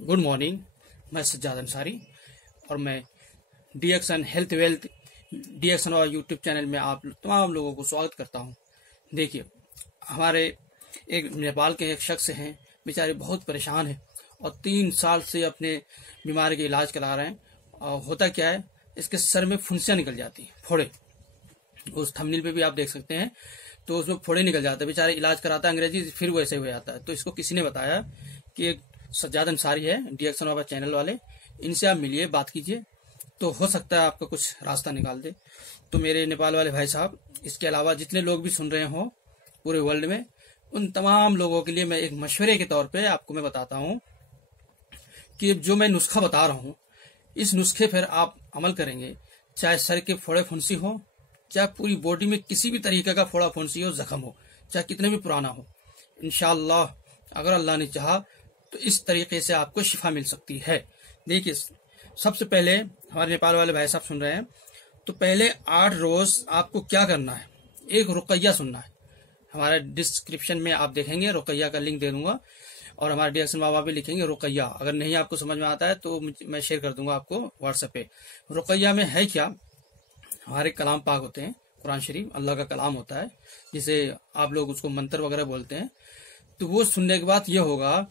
Good morning. मैं सज्जाद अंसारी और मैं डीएक्सन हेल्थ वेल्थ डीएक्सन और यूट्यूब चैनल में आप तमाम लोगों को स्वागत करता हूं। देखिए, हमारे एक नेपाल के एक शख्स हैं, बेचारे बहुत परेशान हैं और 3 साल से अपने बीमारी के इलाज करा रहे हैं। और होता क्या है, इसके सर में फुंसियाँ निकल जाती हैं, फोड़े। उस थंबनेल पे भी आप देख सकते हैं, तो उसमें फोड़े निकल जाते हैं। बेचारे इलाज कराता है अंग्रेजी, फिर वैसे हो जाता है। तो इसको किसी ने बताया कि एक सज्जाद अंसारी है, डीएक्सन वाला चैनल वाले, इनसे आप मिलिए, बात कीजिए, तो हो सकता है आपका कुछ रास्ता निकाल दे। तो मेरे नेपाल वाले भाई साहब, इसके अलावा जितने लोग भी सुन रहे हो पूरे वर्ल्ड में, उन तमाम लोगों के लिए मैं एक मशवरे के तौर पे आपको मैं बताता हूं कि जो मैं नुस्खा बता रहा हूं, इस नुस्खे पर आप अमल करेंगे, चाहे सर के फोड़े फुंसी हो, चाहे पूरी बॉडी में किसी भी तरीके का फोड़ा फुंसी हो, जख्म हो, चाहे कितने भी पुराना हो, इंशाअल्लाह अगर अल्लाह ने चाहा तो इस तरीके से आपको शिफा मिल सकती है। देखिए, सबसे पहले हमारे नेपाल वाले भाई साहब सुन रहे हैं, तो पहले 8 रोज आपको क्या करना है, एक रुकैया सुनना है। हमारे डिस्क्रिप्शन में आप देखेंगे, रुकैया का लिंक दे दूंगा, और हमारे डीएक्सन बाबा भी लिखेंगे रुकैया। अगर नहीं आपको समझ में आता है तो मैं शेयर कर दूंगा आपको व्हाट्सएप पे। रुकैया में है क्या, हमारे कलाम पाक होते हैं, कुरान शरीफ अल्लाह का कलाम होता है, जिसे आप लोग उसको मंत्र वगैरह बोलते हैं। तो वो सुनने के बाद ये होगा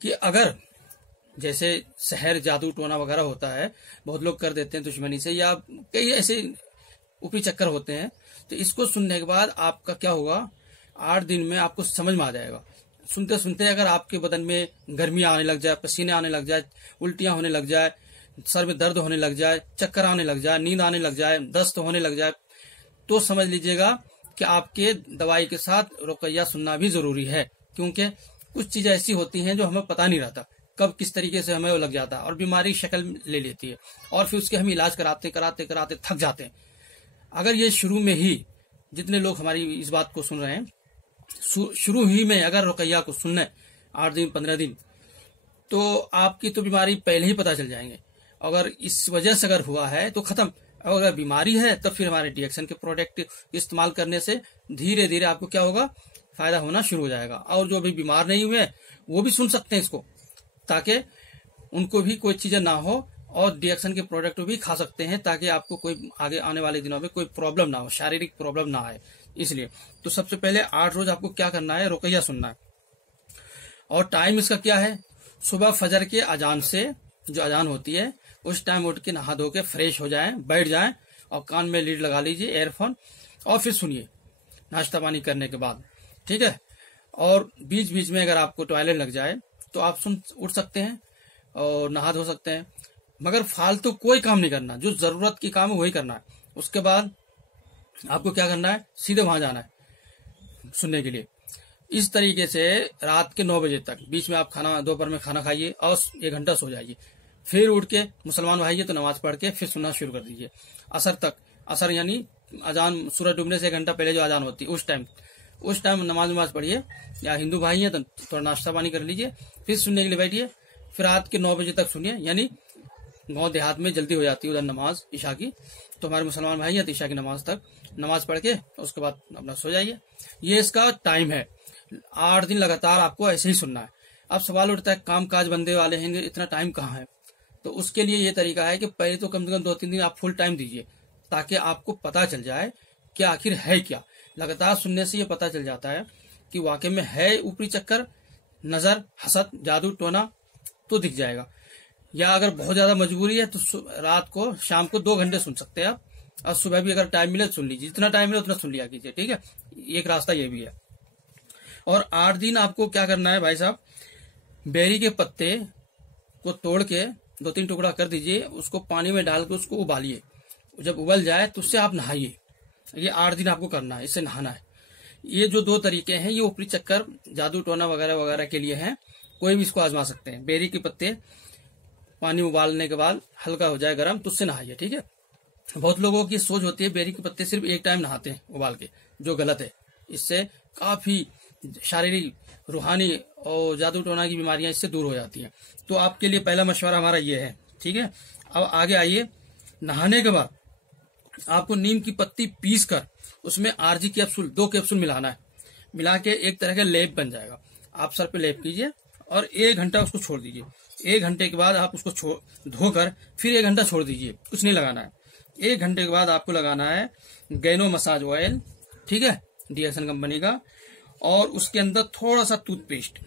कि अगर जैसे शहर जादू टोना वगैरह होता है, बहुत लोग कर देते हैं दुश्मनी से, या कई ऐसे ऊपरी चक्कर होते हैं, तो इसको सुनने के बाद आपका क्या होगा, 8 दिन में आपको समझ में आ जाएगा। सुनते सुनते अगर आपके बदन में गर्मी आने लग जाए, पसीने आने लग जाए, उल्टियां होने लग जाए, सर में दर्द होने लग जाए, चक्कर आने लग जाए, नींद आने लग जाए, दस्त होने लग जाए, तो समझ लीजिएगा कि आपके दवाई के साथ रुकैया सुनना भी जरूरी है। क्योंकि कुछ चीजें ऐसी होती हैं जो हमें पता नहीं रहता कब किस तरीके से हमें वो लग जाता है, और बीमारी शक्ल ले लेती है, और फिर उसके हम इलाज कराते कराते कराते थक जाते हैं। अगर ये शुरू में ही, जितने लोग हमारी इस बात को सुन रहे हैं, शुरू ही में अगर रुकैया को सुनने 8 दिन 15 दिन, तो आपकी तो बीमारी पहले ही पता चल जाएंगे। अगर इस वजह से अगर हुआ है तो खत्म। अगर बीमारी है तो फिर हमारे डीएक्सन के प्रोडक्ट इस्तेमाल करने से धीरे धीरे आपको क्या होगा, फायदा होना शुरू हो जाएगा। और जो अभी बीमार नहीं हुए वो भी सुन सकते हैं इसको, ताकि उनको भी कोई चीजें ना हो, और डीएक्सन के प्रोडक्ट भी खा सकते हैं, ताकि आपको कोई आगे आने वाले दिनों में कोई प्रॉब्लम ना हो, शारीरिक प्रॉब्लम ना आए। इसलिए तो सबसे पहले 8 रोज आपको क्या करना है, रुकैया सुनना है। और टाइम इसका क्या है, सुबह फजर के अजान से, जो अजान होती है उस टाइम उठ के नहा धो के फ्रेश हो जाएं, बैठ जाएं, और कान में लीड लगा लीजिए, एयरफोन, और फिर सुनिए नाश्ता पानी करने के बाद, ठीक है। और बीच बीच में अगर आपको टॉयलेट लग जाए तो आप उठ सकते हैं और नहा धो सकते हैं, मगर फालतू कोई काम नहीं करना, जो जरूरत की काम है वही करना है। उसके बाद आपको क्या करना है, सीधे वहां जाना है सुनने के लिए। इस तरीके से रात के 9 बजे तक, बीच में आप खाना, दोपहर में खाना खाइए और 1 घंटा सो जाइए। फिर उठ के मुसलमान भाई है तो नमाज पढ़ के फिर सुनना शुरू कर दीजिए असर तक। असर यानी अजान, सूरज डूबने से 1 घंटा पहले जो अजान होती है उस टाइम नमाज पढ़िए। या हिंदू भाई है तो थोड़ा नाश्ता पानी कर लीजिए, फिर सुनने के लिए बैठिए। फिर रात के 9 बजे तक सुनिए, यानी गांव देहात में जल्दी हो जाती है उधर नमाज ईशा की, तो हमारे मुसलमान भाई है तो ईशा की नमाज तक नमाज पढ़ के उसके बाद अपना सो जाइए। ये इसका टाइम है। 8 दिन लगातार आपको ऐसे ही सुनना है। अब सवाल उठता है, काम काज बंदे वाले हैं, इतना टाइम कहाँ है? तो उसके लिए ये तरीका है कि पहले तो कम से कम 2-3 दिन आप फुल टाइम दीजिए, ताकि आपको पता चल जाए कि आखिर है क्या। लगातार सुनने से ये पता चल जाता है कि वाकई में है ऊपरी चक्कर, नजर, हसद, जादू टोना, तो दिख जाएगा। या अगर बहुत ज्यादा मजबूरी है तो रात को, शाम को 2 घंटे सुन सकते हैं आप, और सुबह भी अगर टाइम मिले तो सुन लीजिए, जितना टाइम मिले उतना सुन लिया कीजिए, ठीक है। एक रास्ता ये भी है। और 8 दिन आपको क्या करना है भाई साहब, बेरी के पत्ते को तोड़ के 2-3 टुकड़ा कर दीजिए, उसको पानी में डाल के उसको उबालिए। जब उबल जाए तो उससे आप नहाइए। ये 8 दिन आपको करना है, इससे नहाना है। ये जो 2 तरीके हैं, ये ऊपरी चक्कर, जादू टोना वगैरह वगैरह के लिए हैं, कोई भी इसको आजमा सकते हैं। बेरी के पत्ते पानी उबालने के बाद हल्का हो जाए गर्म तो उससे नहाइए, ठीक है। बहुत लोगों की सोच होती है बेरी के पत्ते सिर्फ एक टाइम नहाते हैं उबाल के, जो गलत है। इससे काफी शारीरिक, रूहानी और जादू टोना की बीमारियां इससे दूर हो जाती हैं। तो आपके लिए पहला मशवरा हमारा ये है, ठीक है। अब आगे आइए, नहाने के बाद आपको नीम की पत्ती पीस कर उसमें आरजी कैप्सूल 2 कैप्सूल मिलाना है। मिला के एक तरह का लेप बन जाएगा। आप सर पे लेप कीजिए और 1 घंटा उसको छोड़ दीजिए। 1 घंटे के बाद आप उसको धोकर फिर 1 घंटा छोड़ दीजिए, कुछ नहीं लगाना है। 1 घंटे के बाद आपको लगाना है गैनो मसाज ऑयल, ठीक है, डीएक्सन कंपनी का, और उसके अंदर थोड़ा सा टूथपेस्ट,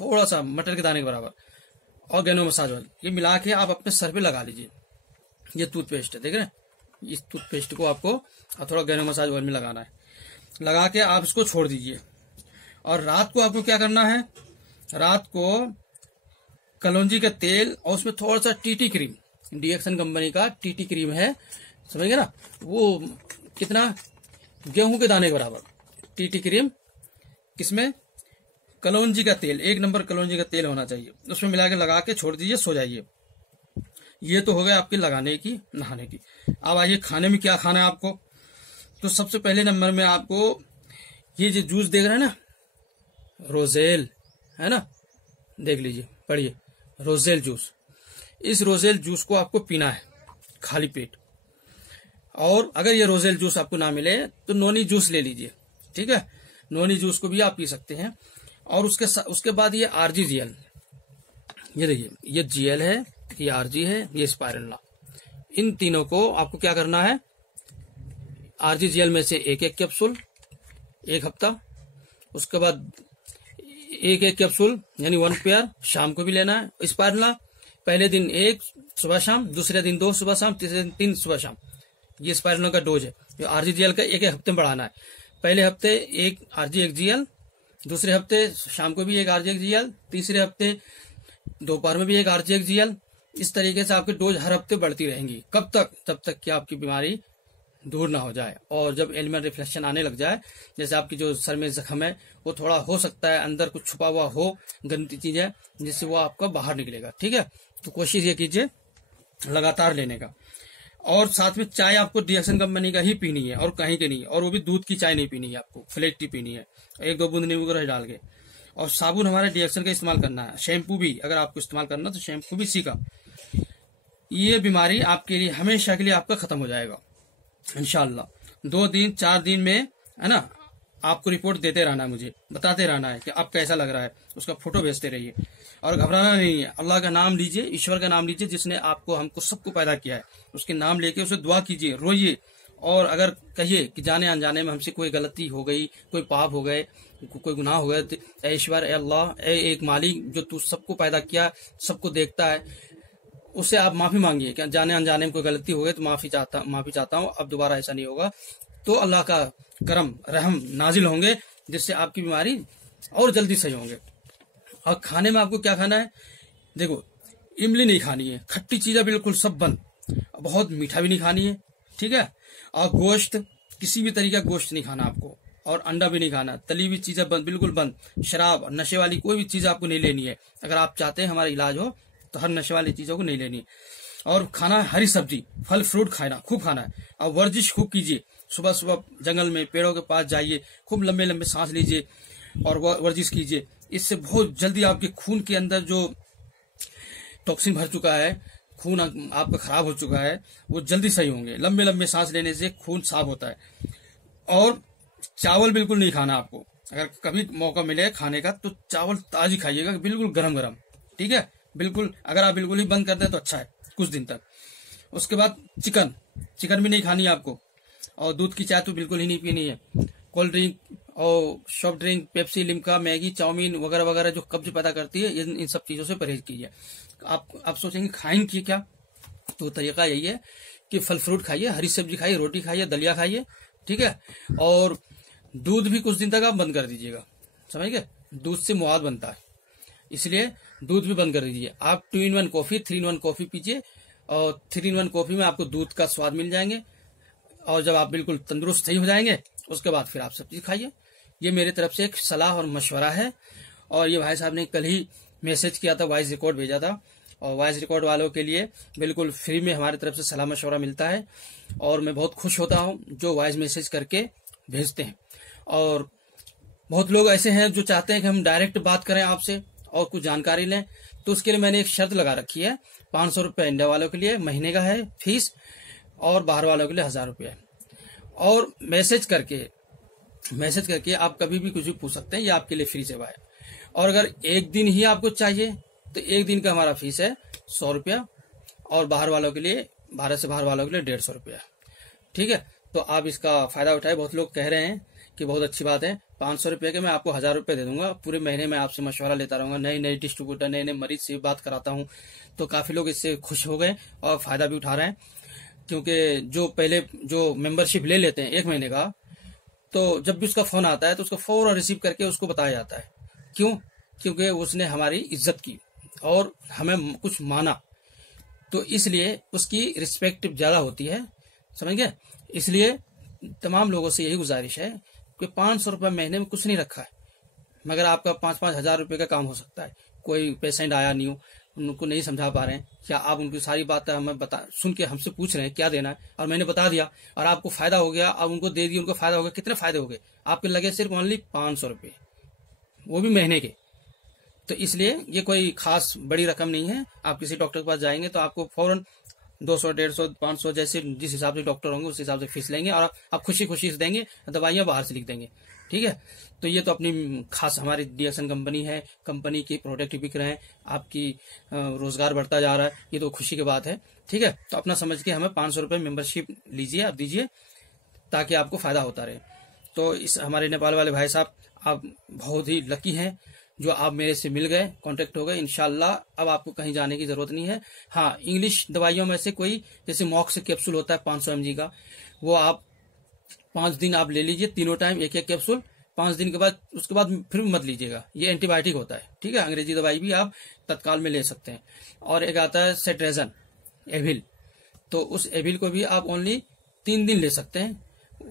थोड़ा सा मटर के दाने के बराबर, और गैनो मसाज ऑयल, ये मिला के आप अपने सर पे लगा लीजिए। ये टूथपेस्ट है, देख रहे हैं, इस टूथपेस्ट को आपको थोड़ा गैनो मसाज ऑयल में लगाना है। लगा के आप इसको छोड़ दीजिए। और रात को आपको क्या करना है, रात को कलौंजी का तेल और उसमें थोड़ा सा टीटी क्रीम, डीएक्सन कंपनी का टीटी क्रीम है, समझ गए ना, वो कितना, गेहूं के दाने के बराबर टीटी क्रीम, किसमें, कलौंजी का तेल, 1 नंबर कलौंजी का तेल होना चाहिए, उसमें मिला के लगा के छोड़ दीजिए, सो जाइए। ये तो हो गया आपके लगाने की, नहाने की। अब आइए खाने में क्या खाना है आपको। तो सबसे पहले नंबर में आपको ये जो जूस देख रहे हैं ना, रोजेल है ना, देख लीजिए, पढ़िए, रोजेल जूस। इस रोजेल जूस को आपको पीना है खाली पेट। और अगर ये रोजेल जूस आपको ना मिले तो नोनी जूस ले लीजिए, ठीक है, नोनी जूस को भी आप पी सकते हैं। और उसके बाद ये आरजी जेल, ये देखिए, ये जेल है, ये आरजी है, ये स्पाइरुलिना। इन तीनों को आपको क्या करना है, आरजी जेल में से एक कैप्सूल 1 हफ्ता, उसके बाद एक कैप्सूल यानी 1 पेयर शाम को भी लेना है। स्पाइरुलिना पहले दिन 1 सुबह शाम, दूसरे दिन 2 सुबह शाम, तीसरे दिन 3 सुबह शाम। ये स्पाइरुलिना का डोज है। जो आरजी जेल का 1 हफ्ते में बढ़ाना है। पहले हफ्ते 1 आरजी 1 जेल, दूसरे हफ्ते शाम को भी 1 आरजी 1 जेल, तीसरे हफ्ते दोपहर में भी 1 आरजी 1 जेल। इस तरीके से आपकी डोज हर हफ्ते बढ़ती रहेंगी। कब तक, तब तक कि आपकी बीमारी दूर ना हो जाए। और जब एलिमेंट रिफ्लेक्शन आने लग जाए, जैसे आपकी जो सर में जख्म है वो थोड़ा हो सकता है अंदर कुछ छुपा हुआ हो, गंदी चीज है, जिससे वो आपका बाहर निकलेगा, ठीक है। तो कोशिश ये कीजिए लगातार लेने का। और साथ में चाय आपको डीएक्सन कंपनी का ही पीनी है और कहीं की नहीं, और वो भी दूध की चाय नहीं पीनी है, आपको फ्लैट टी पीनी है, 1-2 बूंद नींबू का रस डाल के। और साबुन हमारे डीएक्सन का इस्तेमाल करना है। शैम्पू भी अगर आपको इस्तेमाल करना तो शैम्पू भी इसी का। ये बीमारी आपके लिए हमेशा के लिए आपका खत्म हो जाएगा इंशाल्लाह। 2 दिन 4 दिन में, है ना, आपको रिपोर्ट देते रहना है, मुझे बताते रहना है कि अब कैसा लग रहा है, उसका फोटो भेजते रहिए। और घबराना नहीं है, अल्लाह का नाम लीजिए, ईश्वर का नाम लीजिए, जिसने आपको हमको सबको पैदा किया है, उसके नाम लेके उसे दुआ कीजिए, रोइए। और अगर कहिए कि जाने अनजाने में हमसे कोई गलती हो गई, कोई पाप हो गए, कोई गुनाह हो गए, तो ईश्वर, ए अल्लाह, ए एक मालिक जो तू सबको पैदा किया, सबको देखता है, उससे आप माफी मांगिए कि जाने अनजाने में कोई गलती हो गई तो माफी चाहता हूँ, अब दोबारा ऐसा नहीं होगा। तो अल्लाह का करम रहम नाजिल होंगे, जिससे आपकी बीमारी और जल्दी सही होंगे। और खाने में आपको क्या खाना है, देखो, इमली नहीं खानी है, खट्टी चीजें बिल्कुल सब बंद, बहुत मीठा भी नहीं खानी है, ठीक है। और गोश्त, किसी भी तरीके का गोश्त नहीं खाना आपको, और अंडा भी नहीं खाना, तली हुई चीजें बंद, बिल्कुल बंद। शराब, नशे वाली कोई भी चीज आपको नहीं लेनी है। अगर आप चाहते हैं हमारा इलाज हो तो हर नशे वाली चीजों को नहीं लेनी। और खाना हरी सब्जी, फल फ्रूट खाना, खूब खाना है। और वर्जिश खूब कीजिए, सुबह सुबह जंगल में पेड़ों के पास जाइए, खूब लंबे लंबे सांस लीजिए और वर्जिश कीजिए। इससे बहुत जल्दी आपके खून के अंदर जो टॉक्सिन भर चुका है, खून आपका खराब हो चुका है, वो जल्दी सही होंगे। लंबे लंबे सांस लेने से खून साफ होता है। और चावल बिल्कुल नहीं खाना आपको। अगर कभी मौका मिले खाने का तो चावल ताजी खाइएगा, बिल्कुल गरम गरम, ठीक है, बिल्कुल। अगर आप बिल्कुल ही बंद कर दें तो अच्छा है, कुछ दिन तक। उसके बाद चिकन भी नहीं खानी है आपको। और दूध की चाय तो बिल्कुल ही नहीं पीनी है। कोल्ड ड्रिंक और soft drink, Pepsi, Limca, Maggi, chowmein वगैरह वगैरह जो कब्ज पैदा करती है, इन सब चीजों से परहेज कीजिए। आप सोचेंगे खाएंगे क्या, तो तरीका यही है कि फल फ्रूट खाइए, हरी सब्जी खाइए, रोटी खाइए, दलिया खाइए, ठीक है। और दूध भी कुछ दिन तक आप बंद कर दीजिएगा, समझ गए। दूध से मुआद बनता है, इसलिए दूध भी बंद कर दीजिए। आप 2-in-1 कॉफी, 3-in-1 कॉफी पीजिए। और 3-in-1 कॉफी में आपको दूध का स्वाद मिल जाएंगे। और जब आप बिल्कुल तंदुरुस्त सही हो जाएंगे, उसके बाद फिर आप सब चीज खाइए। ये मेरी तरफ से एक सलाह और मशवरा है। और ये भाई साहब ने कल ही मैसेज किया था, वॉइस रिकॉर्ड भेजा था। और वॉइस रिकॉर्ड वालों के लिए बिल्कुल फ्री में हमारी तरफ से सलाह मशवरा मिलता है। और मैं बहुत खुश होता हूँ जो वॉइस मैसेज करके भेजते हैं। और बहुत लोग ऐसे हैं जो चाहते हैं कि हम डायरेक्ट बात करें आपसे और कुछ जानकारी लें। तो उसके लिए मैंने एक शर्त लगा रखी है, 500 रुपये इंडिया वालों के लिए महीने का है फीस, और बाहर वालों के लिए 1000 रुपये। और मैसेज करके आप कभी भी कुछ भी पूछ सकते हैं, ये आपके लिए फ्री सेवा है। और अगर एक दिन ही आपको चाहिए तो एक दिन का हमारा फीस है 100 रुपया, और बाहर वालों के लिए, भारत से बाहर वालों के लिए 150 रुपया। ठीक है, तो आप इसका फायदा उठाए। बहुत लोग कह रहे हैं कि बहुत अच्छी बात है, 500 रुपये के मैं आपको 1000 रुपये दे दूंगा, पूरे महीने में आपसे मशवरा लेता रहूंगा, नए नए डिस्ट्रीब्यूटर, नए नए मरीज से बात कराता हूं। तो काफी लोग इससे खुश हो गए और फायदा भी उठा रहे हैं, क्योंकि जो पहले जो मेंबरशिप ले लेते हैं 1 महीने का, तो जब भी उसका फोन आता है तो उसको फौरन रिसीव करके उसको बताया जाता है। क्यों? क्योंकि उसने हमारी इज्जत की और हमें कुछ माना, तो इसलिए उसकी रिस्पेक्ट ज्यादा होती है, समझ गए। इसलिए तमाम लोगों से यही गुजारिश है कि 500 रुपये महीने में कुछ नहीं रखा है, मगर आपका 5-5 हजार रुपये का काम हो सकता है। कोई पेशेंट आया नहीं हो, उनको नहीं समझा पा रहे हैं, क्या आप उनकी सारी बातें हमें सुन के हमसे पूछ रहे हैं क्या देना है, और मैंने बता दिया और आपको फायदा हो गया, अब उनको दे दिया, उनको फायदा हो गया। कितने फायदे हो गए आपके? लगे सिर्फ ओनली 500 रुपये, वो भी महीने के। तो इसलिए ये कोई खास बड़ी रकम नहीं है। आप किसी डॉक्टर के पास जाएंगे तो आपको फौरन 200, 150, 500 जैसे जिस हिसाब से डॉक्टर होंगे उस हिसाब से फीस लेंगे, और आप खुशी खुशी से देंगे, दवाइयां बाहर से लिख देंगे। ठीक है, तो ये तो अपनी खास हमारी डीएक्सन कंपनी है, कंपनी के प्रोडक्ट बिक रहे हैं, आपकी रोजगार बढ़ता जा रहा है, ये तो खुशी की बात है। ठीक है, तो अपना समझ के हमें 500 रुपये मेंबरशिप लीजिए, आप दीजिए, ताकि आपको फायदा होता रहे। तो इस हमारे नेपाल वाले भाई साहब, आप बहुत ही लकी हैं जो आप मेरे से मिल गए, कांटेक्ट हो गए। इंशाल्लाह अब आपको कहीं जाने की जरूरत नहीं है। हाँ, इंग्लिश दवाइयों में से कोई, जैसे मॉक्स कैप्सूल होता है 500 mg का, वो आप 5 दिन आप ले लीजिए, तीनों टाइम एक एक कैप्सूल। 5 दिन के बाद उसके बाद फिर मत लीजिएगा, ये एंटीबायोटिक होता है। ठीक है, अंग्रेजी दवाई भी आप तत्काल में ले सकते हैं। और एक आता है सेट्रेजन एविल, तो उस एविल को भी आप ओनली 3 दिन ले सकते हैं,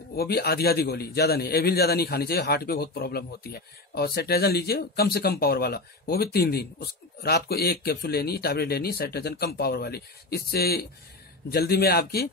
वो भी आधी आधी गोली, ज्यादा नहीं। एविल ज्यादा नहीं खानी चाहिए, हार्ट पे बहुत प्रॉब्लम होती है। और सेट्रेजन लीजिए कम से कम पावर वाला, वो भी 3 दिन, उस रात को 1 कैप्सूल लेनी, टैबलेट लेनी, सेट्रेजन कम पावर वाली। इससे जल्दी में आपकी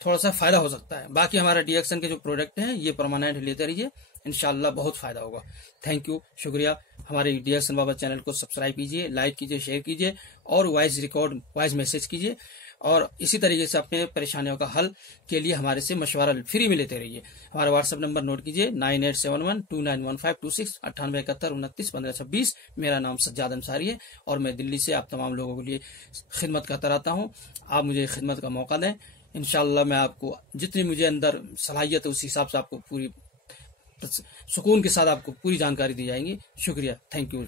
थोड़ा सा फायदा हो सकता है। बाकी हमारा डीएक्सन के जो प्रोडक्ट हैं ये परमानेंट लेते रहिए, इंशाल्लाह बहुत फायदा होगा। थैंक यू, शुक्रिया। हमारे डीएक्सन बाबा चैनल को सब्सक्राइब कीजिए, लाइक कीजिए, शेयर कीजिए, और वॉइस मैसेज कीजिए, और इसी तरीके से अपने परेशानियों का हल के लिए हमारे से मशवरा फ्री में लेते रहिए। हमारा व्हाट्सएप नंबर नोट कीजिए 9871291526, 9871291526। मेरा नाम सज्जाद अंसारी है और मैं दिल्ली से आप तमाम लोगों के लिए खिदमत करता रहता हूँ। आप मुझे खिदमत का मौका दें, इंशाल्लाह मैं आपको जितनी मुझे अंदर सलाहियत है उस हिसाब से आपको पूरी सुकून के साथ आपको पूरी जानकारी दी जाएगी। शुक्रिया, थैंक यू।